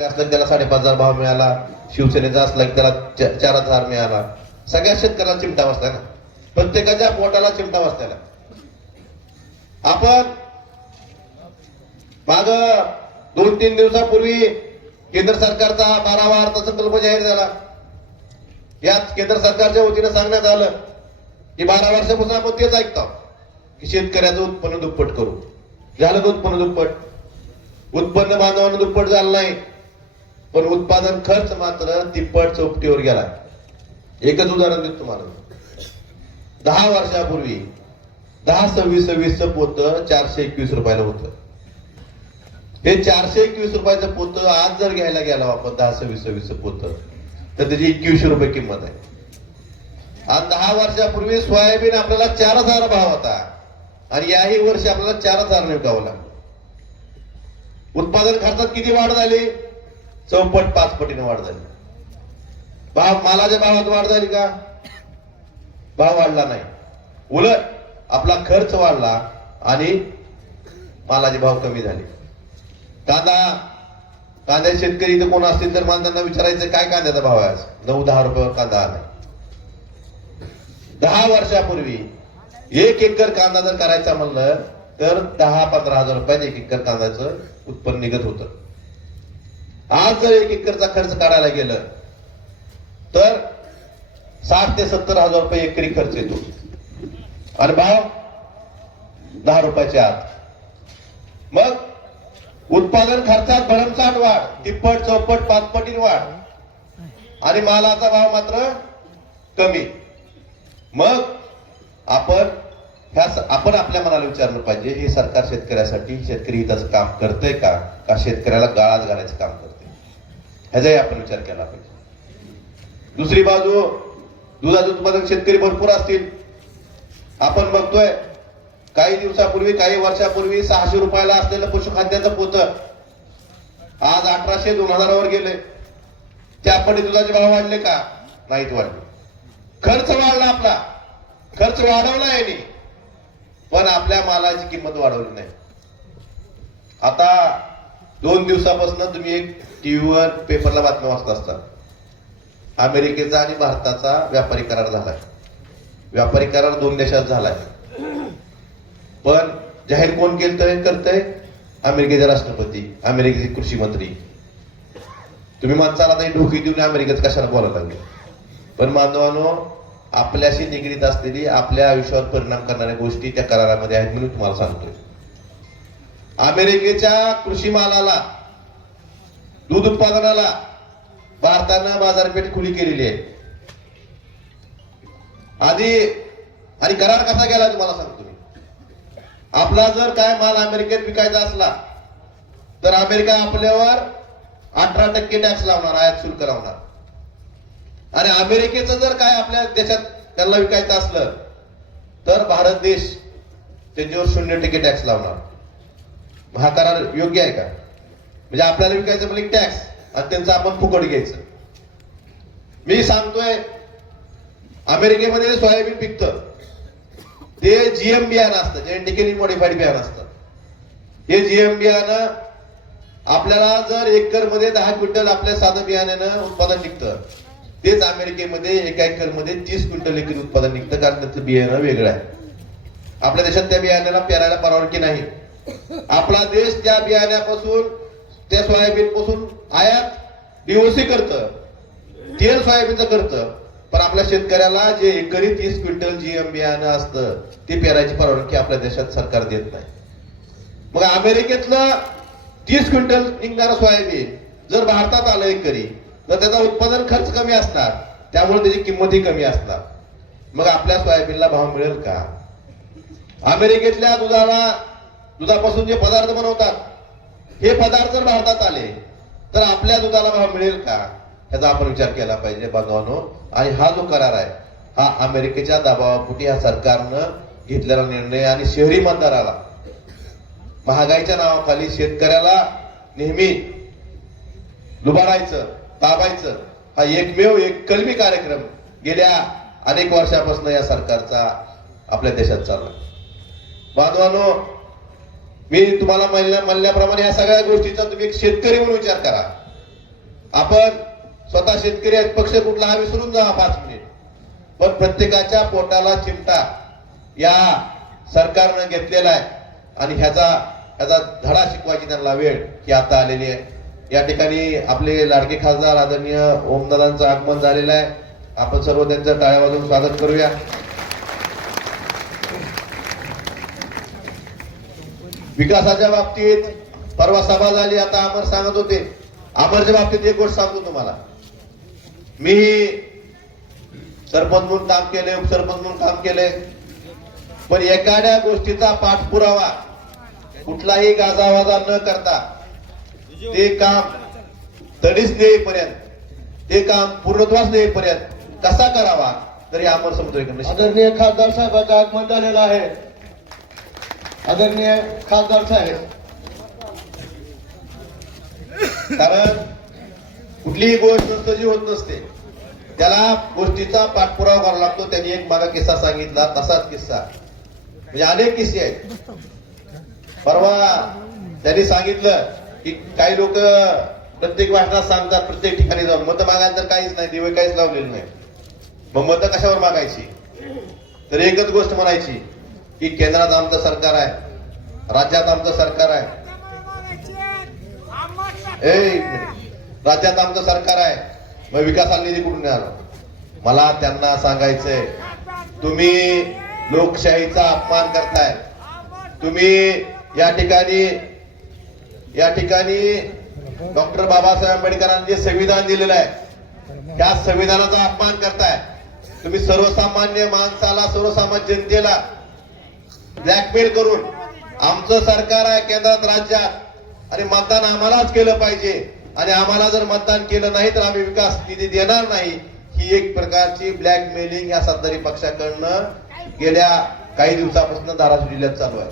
असला त्याला 5,500 भाव मिळाला, शिवसेनेचा असला की त्याला 4,000 मिळाला. सगळ्या शेतकऱ्याला चिमटा बसलाय ना, प्रत्येकाच्या पोटाला चिमटा बसलेला. आपण माग 2-3 दिवसापूर्वी केंद्र सरकारचा 12वा अर्थसंकल्प जाहीर झाला. यात केंद्र सरकारच्या वतीने सांगण्यात आलं की 12 वर्षापासून आपण तेच ऐकतो की शेतकऱ्याचं उत्पन्न दुप्पट करू. झालं का उत्पन्न दुप्पट? उत्पन्न बांधवांना दुप्पट झालं नाही, पण उत्पादन खर्च मात्र तिप्पट चौपटीवर गेला. एकच उदाहरण देतो तुम्हाला. 10 वर्षापूर्वी 10-26 पोत 421 रुपयाला होतं. हे 421 रुपयाचं पोत आज जर घ्यायला गेला आपण 10-26 पोत तर त्याची 2100 रुपये किंमत आहे. आणि 10 वर्षापूर्वी सोयाबीन आपल्याला 4,000 भाव होता आणि याही वर्षी आपल्याला 4,000 विकावं लागलं. उत्पादन खर्चात किती वाढ झाली? चौपट 5 पटीने वाढ झाली. भाव मालाच्या भावात वाढ झाली का? भाव वाढला नाही, उलट आपला खर्च वाढला आणि मालाचे भाव कमी झाले. कांद्या शेतकरी इथे कोण असतील तर मला त्यांना विचारायचं काय कांद्याचा भाव आहे? 9-10 रुपयावर कांदा आला. 10 वर्षापूर्वी 1 एकर कांदा जर करायचा म्हणलं तर 10-15 हजार रुपयात 1 एकर कांद्याचं उत्पन्न निघत होतं. आज जर 1 एकरचा खर्च काढायला गेलं तर 60 ते 70 हजार रुपये एकरी खर्च येतो आणि भाव 10 रुपयाच्या आत. मग उत्पादन खर्चात भरमसाठ वाढ, तिप्पट चौपट 5 पटीने वाढ आणि मालाचा भाव मात्र कमी. मग आपण आपल्या मनाला विचारलं पाहिजे, हे सरकार शेतकऱ्यासाठी शेतकरी हिताचं काम करतंय का शेतकऱ्याला गाळात घालायचं काम करते? ह्याचाही आपण विचार केला पाहिजे. दुसरी बाजू, दुधाचं उत्पादक शेतकरी भरपूर असतील. आपण बघतोय काही दिवसापूर्वी, काही वर्षापूर्वी 600 रुपयाला असलेलं पशुखाद्याचं पोत आज 1800-2000 वर गेले. त्यापणे दुधाचे भाव वाढले का? नाहीत वाढले. खर्च वाढला, आपला खर्च वाढवला आहे पण आपल्या मालाची किंमत वाढवली नाही. आता 2 दिवसापासून तुम्ही एक टीव्हीवर पेपरला बातम्या वाचत असता. अमेरिकेचा आणि भारताचा व्यापारी करार झालाय. व्यापारी करार 2 देशात झालाय, पण जाहीर कोण करतंय? अमेरिकेचे राष्ट्रपती, अमेरिकेचे कृषी मंत्री. तुम्ही माणसाला आता ढोकी देऊन अमेरिकेचं कशाला बोलायला लागले? पण बांधवांनो, आपल्याशी निगडीत असलेली, आपल्या आयुष्यावर परिणाम करणाऱ्या गोष्टी त्या करारामध्ये आहेत म्हणून तुम्हाला सांगतोय. अमेरिकेच्या कृषी मालाला, दूध उत्पादनाला भारतानं बाजारपेठ खुली केलेली आहे आधी. आणि करार कसा केला तुम्हाला सांगतो मी. आपला जर काय माल अमेरिकेत विकायचा असला तर अमेरिका आपल्यावर 18% टॅक्स लावणार, आयात शुल्क लावणार. आणि अमेरिकेचं जर काय आपल्या देशात त्यांना विकायचं असलं तर भारत देश त्याच्यावर 0% टॅक्स लावणार. हा करार योग्य आहे का? म्हणजे आपल्याला विकायचं म्हणजे टॅक्स आणि त्यांचं आपण फुकट घ्यायचं. मी सांगतोय, अमेरिकेमध्ये सोयाबीन पिकतं ते जीएम बियाणं असतं, जेनेटिकली मॉडिफाईड बियाणं असतं. हे जीएम बियाणं आपल्याला जर एकरमध्ये 10 क्विंटल आपल्या साधं बियाण्यानं उत्पादन निघतं, तेच अमेरिकेमध्ये 1 एकरमध्ये 30 क्विंटल एकरी उत्पादन निघतं, कारण त्याचं बियाणं वेगळं आहे. आपल्या देशात त्या बियाण्याला पेरायला परवानगी नाही. आपला देश त्या बियाण्यापासून, त्या सोयाबीन पासून आयात डीओसी करतं, तेल सोयाबीनचं करतं, पण आपल्या शेतकऱ्याला जे एकरी 30 क्विंटल जीएम बियाणं असतं ते पेरायची परवानगी आपल्या देशात सरकार देत नाही. मग अमेरिकेतलं 30 क्विंटल निघणारं सोयाबीन जर भारतात आलं एकरी तर त्याचा उत्पादन खर्च कमी असणार, त्यामुळे त्याची किंमतही कमी असणार. मग आपल्या सोयाबीनला भाव मिळेल का? अमेरिकेतल्या दुधापासून जे पदार्थ बनवतात हे पदार्थ जर भारतात आले तर आपल्या दुधाला भाव मिळेल का? ह्याचा आपण विचार केला पाहिजे बांधवांनो. आणि हा जो करार आहे हा अमेरिकेच्या दबावापोटी ह्या सरकारनं घेतलेला निर्णय. आणि शहरी मतदाराला, महागाईच्या नावाखाली शेतकऱ्याला नेहमी लुबाडायचं, दाबायचं, हा एकमेव एक कलमी कार्यक्रम गेल्या अनेक वर्षापासून या सरकारचा आपल्या देशात चालला. बांधवांनो, मी तुम्हाला म्हणल्याप्रमाणे या सगळ्या गोष्टीचा तुम्ही एक शेतकरी म्हणून विचार करा. आपण स्वतः शेतकरी आहेत, पक्ष कुठला हा विसरून जा 5 मिनिट, पण प्रत्येकाच्या पोटाला चिमटा या सरकारनं घेतलेला आहे आणि ह्याचा धडा शिकवायची त्यांना वेळ ही आता आलेली आहे. या ठिकाणी आपले लाडके खासदार आदरणीय ओमदादांचं आगमन झालेलं आहे. आपण सर्व त्यांचं टाळ्या वाजवून स्वागत करूया. विकासाच्या बाबतीत परवा सभा झाली, आता अमर सांगत होते. अमरच्या बाबतीत एक गोष्ट सांगतो तुम्हाला. मी सरपंच म्हणून काम केले, उपसरपंच म्हणून काम केले, पण एखाद्या गोष्टीचा पाठपुरावा कुठलाही गाजावाजा न करता ते काम तडीस नेईपर्यंत, ते काम पूर्णत्वास नेईपर्यंत कसा करावा तरी अमर समजतोय. आदरणीय खासदार साहेबांचं आगमन झालेलं आहे. आदरणीय खासदार साहेब, कारण कुठलीही गोष्ट सहजी होत नसते, त्याला गोष्टीचा पाठपुरावा करावा लागतो. त्यांनी एक मागा किस्सा सांगितला, तसाच किस्सा म्हणजे अनेक किस्से आहेत. परवा त्यांनी सांगितलं की काही लोक प्रत्येक भाषणात सांगतात, प्रत्येक ठिकाणी जाऊन मत मागायला तर काहीच नाही, दिवे काहीच लावलेलं नाही, मग मत कशावर मागायची. तर एकच गोष्ट म्हणायची की केंद्रात आमचं सरकार आहे, राज्यात आमचं सरकार आहे, राज्यात आमचं सरकार आहे, मग विकासाला निधी कुठून आला. मला त्यांना सांगायचंय, तुम्ही लोकशाहीचा अपमान करताय. तुम्ही या ठिकाणी डॉक्टर बाबासाहेब आंबेडकरांनी जे संविधान दिलेलं आहे त्या संविधानाचा अपमान करताय. तुम्ही सर्वसामान्य माणसाला, सर्वसामान्य जनतेला ब्लॅकमेल करून आमचं सरकार आहे केंद्रात, राज्यात आणि मतदान आम्हालाच केलं पाहिजे आणि आम्हाला जर मतदान केलं नाही तर आम्ही विकास निधी देणार नाही, ही एक प्रकारची ब्लॅकमेलिंग या सत्ताधारी पक्षाकडनं गेल्या काही दिवसापासून धाराशिव जिल्ह्यात चालू आहे.